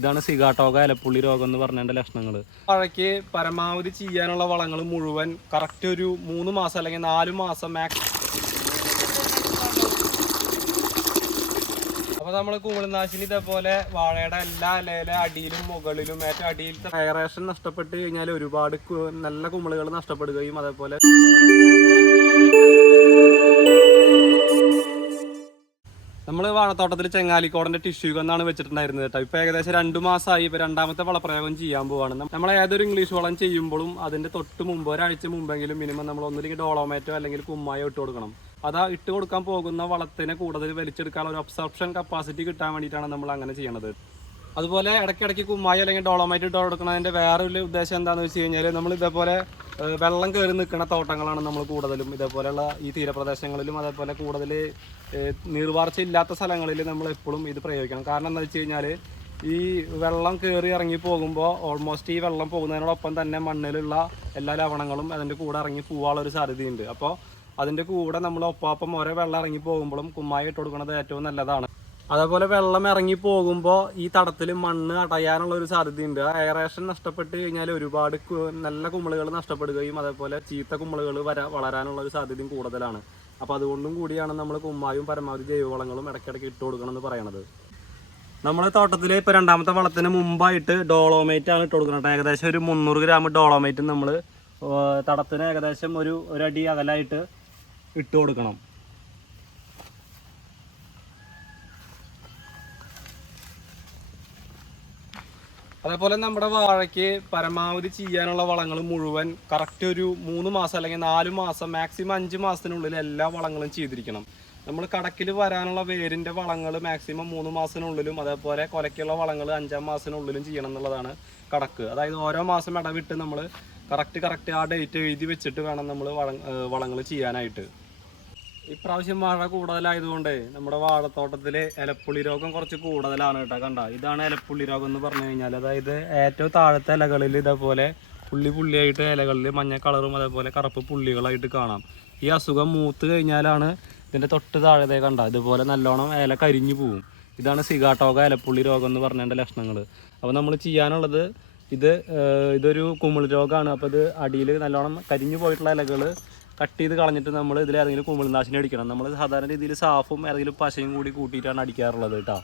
ഇതാണ് സിഗാട്ടോക ഇലപ്പുള്ളി രോഗം എന്ന് പറഞ്ഞതിന്റെ ലക്ഷണങ്ങൾ. വാഴയ്ക്ക് പരമാവധി ചെയ്യാനുള്ള വളങ്ങൾ മുഴുവൻ കറക്റ്റ് ഒരു മൂന്ന് മാസം അല്ലെങ്കിൽ നാല് മാസം അപ്പൊ നമ്മൾ കുമിളിനാശിനി ഇതേപോലെ വാഴയുടെ എല്ലാ ഇലയിലെ അടിയിലും മുകളിലും ഏറ്റവും അടിയിലത്തെ എയറേഷൻ നഷ്ടപ്പെട്ട് കഴിഞ്ഞാൽ ഒരുപാട് നല്ല കുമിളുകൾ നഷ്ടപ്പെടുകയും അതേപോലെ വാഴത്തോട്ടത്തിൽ ചെങ്ങാലിക്കോടന്റെ ടിഷ്യൂ എന്നാണ് വെച്ചിട്ടുണ്ടായിരുന്നത് കേട്ടോ. ഇപ്പൊ ഏകദേശം രണ്ടു മാസമായി ഇപ്പൊ രണ്ടാമത്തെ വളപ്രയോഗം ചെയ്യാൻ പോവാണ്. നമ്മൾ ഏതൊരു ഇംഗ്ലീഷ് വളം ചെയ്യുമ്പോഴും അതിന്റെ തൊട്ട് മുമ്പ് ഒരാഴ്ച മുമ്പെങ്കിലും മിനിമം നമ്മൾ ഒന്നില്ലെങ്കിൽ ഡോളോമേറ്റോ അല്ലെങ്കിൽ കുമ്മായോ ഇട്ട് കൊടുക്കണം. അതാ ഇട്ട് കൊടുക്കാൻ പോകുന്ന വളത്തിനെ കൂടുതൽ വലിച്ചെടുക്കാനുള്ള ഒരു അബ്സോർപ്ഷൻ കപ്പാസിറ്റി കിട്ടാൻ വേണ്ടിയിട്ടാണ് നമ്മൾ അങ്ങനെ ചെയ്യണത്. അതുപോലെ ഇടയ്ക്കിടയ്ക്ക് കുമ്മായി അല്ലെങ്കിൽ ഡോളോമൈറ്റ് ഇട്ട് കൊടുക്കുന്നതിന്റെ വേറൊരു ഉദ്ദേശം എന്താണെന്ന് വെച്ച് കഴിഞ്ഞാൽ നമ്മൾ ഇതേപോലെ വെള്ളം കയറി നിൽക്കുന്ന തോട്ടങ്ങളാണ് നമ്മൾ കൂടുതലും. ഇതേപോലെയുള്ള ഈ തീരപ്രദേശങ്ങളിലും അതേപോലെ കൂടുതൽ നീർവാർച്ച ഇല്ലാത്ത സ്ഥലങ്ങളിൽ നമ്മൾ എപ്പോഴും ഇത് പ്രയോഗിക്കണം. കാരണം എന്താ വെച്ച് കഴിഞ്ഞാൽ ഈ വെള്ളം കയറി ഇറങ്ങി പോകുമ്പോൾ ഓൾമോസ്റ്റ് ഈ വെള്ളം പോകുന്നതിനോടൊപ്പം തന്നെ മണ്ണിലുള്ള എല്ലാ ലവണങ്ങളും അതിന്റെ കൂടെ ഇറങ്ങി പോകാനുള്ള ഒരു സാധ്യതയുണ്ട്. അപ്പോൾ അതിന്റെ കൂടെ നമ്മൾ ഒപ്പാപ്പം ഓരോ വെള്ളം ഇറങ്ങി പോകുമ്പോഴും കുമ്മായി ഇട്ട് കൊടുക്കുന്നത് ഏറ്റവും നല്ലതാണ്. അതേപോലെ വെള്ളം ഇറങ്ങി പോകുമ്പോൾ ഈ തടത്തിൽ മണ്ണ് അടയാനുള്ള ഒരു സാധ്യതയുണ്ട്. ആ എയറേഷൻ നഷ്ടപ്പെട്ട് കഴിഞ്ഞാൽ ഒരുപാട് നല്ല കുമിളുകൾ നഷ്ടപ്പെടുകയും അതേപോലെ ചീത്ത കുമിളുകൾ വരാ വളരാനുള്ള ഒരു സാധ്യതയും കൂടുതലാണ്. അപ്പോൾ അതുകൊണ്ടും കൂടിയാണ് നമ്മൾ കുമ്മായും പരമാവധി ജൈവവളങ്ങളും ഇടയ്ക്കിടയ്ക്ക് ഇട്ട് കൊടുക്കണം എന്ന് പറയണത്. നമ്മൾ തോട്ടത്തിൽ ഇപ്പോൾ രണ്ടാമത്തെ വളത്തിന് മുമ്പായിട്ട് ഡോളോമേറ്റ് ആണ് ഇട്ട് കൊടുക്കുന്നത് ഏകദേശം ഒരു മുന്നൂറ് ഗ്രാം ഡോളോമേറ്റ് നമ്മൾ തടത്തിന് ഏകദേശം ഒരു ഒരടി അകലായിട്ട് ഇട്ട് കൊടുക്കണം. അതേപോലെ നമ്മുടെ വാഴയ്ക്ക് പരമാവധി ചെയ്യാനുള്ള വളങ്ങൾ മുഴുവൻ കറക്റ്റ് ഒരു മൂന്ന് മാസം അല്ലെങ്കിൽ നാല് മാസം മാക്സിമം അഞ്ച് മാസത്തിനുള്ളിൽ എല്ലാ വളങ്ങളും ചെയ്തിരിക്കണം. നമ്മൾ കടക്കിൽ വരാനുള്ള വേരിന്റെ വളങ്ങൾ മാക്സിമം മൂന്ന് മാസത്തിനുള്ളിലും അതേപോലെ കൊലയ്ക്കുള്ള വളങ്ങൾ അഞ്ചാം മാസത്തിനുള്ളിലും ചെയ്യണം എന്നുള്ളതാണ് കടക്ക്. അതായത് ഓരോ മാസം ഇടവിട്ട് നമ്മൾ കറക്റ്റ് കറക്റ്റ് ആ ഡേറ്റ് എഴുതി വെച്ചിട്ട് വേണം നമ്മൾ വളങ്ങൾ ചെയ്യാനായിട്ട്. ഇപ്രാവശ്യം മഴ കൂടുതലായതുകൊണ്ട് നമ്മുടെ വാഴത്തോട്ടത്തിൽ ഇലപ്പുള്ളി രോഗം കുറച്ച് കൂടുതലാണ് കേട്ടോ കണ്ട? ഇതാണ് ഇലപ്പുള്ളി രോഗം എന്ന് പറഞ്ഞു കഴിഞ്ഞാൽ അതായത് ഏറ്റവും താഴത്തെ ഇലകളിൽ ഇതേപോലെ പുള്ളി പുള്ളിയായിട്ട് ഇലകളിൽ മഞ്ഞ കളറും അതേപോലെ കറുപ്പ് പുള്ളികളായിട്ട് കാണാം. ഈ അസുഖം മൂത്ത് കഴിഞ്ഞാലാണ് ഇതിന്റെ തൊട്ട് താഴത്തെ കണ്ട? ഇതുപോലെ നല്ലോണം ഇല കരിഞ്ഞു പോവും. ഇതാണ് സിഗാട്ടോക ഇലപ്പുള്ളി രോഗം എന്ന് പറഞ്ഞതിന്റെ ലക്ഷണങ്ങൾ അപ്പോൾ നമ്മൾ ചെയ്യാനുള്ളത് ഇത് ഇതൊരു കുമിൾ രോഗമാണ് അപ്പോൾ ഇത് അടിയിൽ നല്ലോണം കരിഞ്ഞു പോയിട്ടുള്ള ഇലകൾ കട്ട് ചെയ്ത് കളഞ്ഞിട്ട് നമ്മൾ ഇതിൽ ഏതെങ്കിലും കുമിൾനാശിനി അടിക്കണം. നമ്മൾ സാധാരണ രീതിയിൽ സാഫും ഏതെങ്കിലും പശയും കൂടി കൂട്ടിയിട്ടാണ് അടിക്കാറുള്ളത് കേട്ടോ.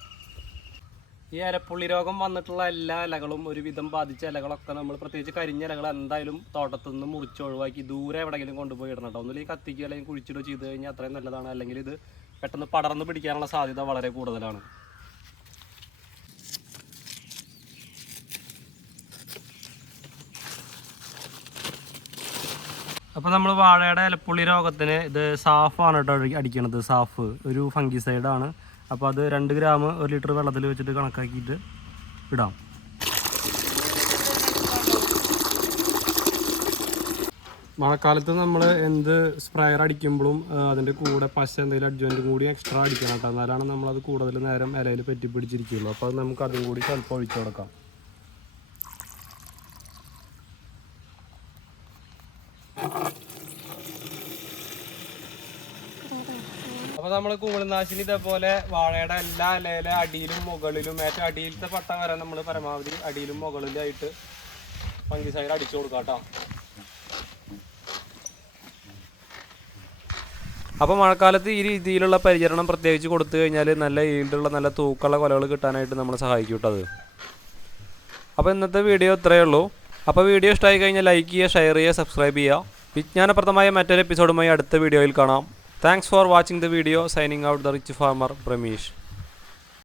ഈ അരപ്പുള്ളി രോഗം വന്നിട്ടുള്ള എല്ലാ ഇലകളും ഒരുവിധം ബാധിച്ച ഇലകളൊക്കെ നമ്മൾ പ്രത്യേകിച്ച് കരിഞ്ഞ ഇലകൾ എന്തായാലും തോട്ടത്തിൽ നിന്ന് മുറിച്ച് ഒഴിവാക്കി ദൂരെ എവിടെയെങ്കിലും കൊണ്ടുപോയി ഇടണം കേട്ടോ. ഒന്നുമില്ലെങ്കിൽ കത്തിക്കുക അല്ലെങ്കിൽ കുഴിച്ചിടുകയോ ചെയ്ത് കഴിഞ്ഞാൽ അത്രയും നല്ലതാണ്. അല്ലെങ്കിൽ ഇത് പെട്ടെന്ന് പടർന്ന് പിടിക്കാനുള്ള സാധ്യത വളരെ കൂടുതലാണ്. അപ്പോൾ നമ്മൾ വാഴയുടെ ഇലപ്പുള്ളി രോഗത്തിന് ഇത് സാഫാണ് കേട്ടോ അടിക്കണത് സാഫ്. ഒരു ഫംഗിസൈഡ് ആണ്. അപ്പോൾ അത് രണ്ട് ഗ്രാം ഒരു ലിറ്റർ വെള്ളത്തിൽ വെച്ചിട്ട് കണക്കാക്കിയിട്ട് ഇടാം. മഴക്കാലത്ത് നമ്മൾ എന്ത് സ്പ്രയർ അടിക്കുമ്പോഴും അതിന്റെ കൂടെ പശ എന്തെങ്കിലും അഡ്ജന്റും കൂടി എക്സ്ട്രാ അടിക്കണം കേട്ടോ. എന്നാലാണ് നമ്മളത് കൂടുതൽ നേരം ഇലയിൽ പറ്റിപ്പിടിച്ചിരിക്കുള്ളൂ. അപ്പോൾ അത് നമുക്ക് അതും കൂടി ചിലപ്പോൾ ഒഴിച്ചു കൊടുക്കാം. അപ്പൊ നമ്മൾ കൂളനാശിനി ഇതേപോലെ വാഴയുടെ എല്ലാ ഇലയിലെ അടിയിലും മുകളിലും ഏറ്റവും അടിയിലത്തെ പട്ട വരെ നമ്മൾ പരമാവധി അടിയിലും മുകളിലായിട്ട് സൈഡ് അടിച്ചു കൊടുക്കാം കേട്ടോ. അപ്പോൾ മഴക്കാലത്ത് ഈ രീതിയിലുള്ള പരിചരണം പ്രത്യേകിച്ച് കൊടുത്തു കഴിഞ്ഞാൽ നല്ല ഈൽഡുള്ള നല്ല തൂക്കുള്ള കൊലകൾ കിട്ടാനായിട്ട് നമ്മളെ സഹായിക്കും കേട്ടോ അത്. അപ്പോൾ ഇന്നത്തെ വീഡിയോ ഇത്രയേ ഉള്ളൂ. അപ്പോൾ വീഡിയോ ഇഷ്ടമായി കഴിഞ്ഞാൽ ലൈക്ക് ചെയ്യുക ഷെയർ ചെയ്യുക സബ്സ്ക്രൈബ് ചെയ്യുക. വിജ്ഞാനപ്രദമായ മറ്റൊരു എപ്പിസോഡുമായി അടുത്ത വീഡിയോയിൽ കാണാം. Thanks for watching the video signing out the rich farmer Prameesh